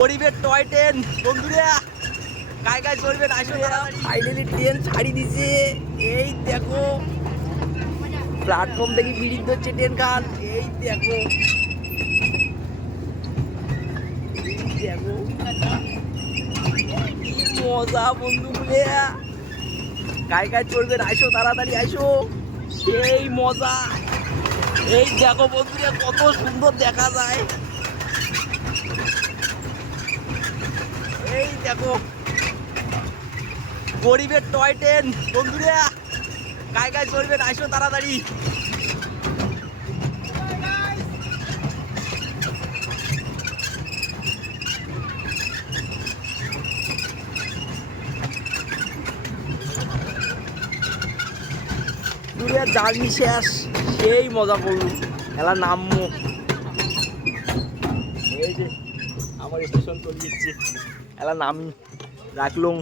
গরিবের toy train বন্ধুরা, গায়ে গায়ে চলবেন আসলে। ফাইনালি ট্রেন ছাড়ি দিছে, এই দেখো প্ল্যাটফর্ম থেকে বিড়ি ধরছে ট্রেন খান, এই দেখো দেখো কি মজা বন্ধুগুলো, গায়ে গায়ে চলবেন আইসো, তাড়াতাড়ি আইসো, সেই মজা। এই দেখো বন্ধুরা কত সুন্দর দেখা যায়, এই দেখো গরিবের টয় ট্রেন বন্ধুরা, গায়ে গায়ে চলবেন আইসো তাড়াতাড়ি। দুনিয়ার জার্নি শেষ, সেই মজা করলু, এলা নামমো। এই যে আমার স্টেশন চলে যাচ্ছে, এলা নামি রাখলুম।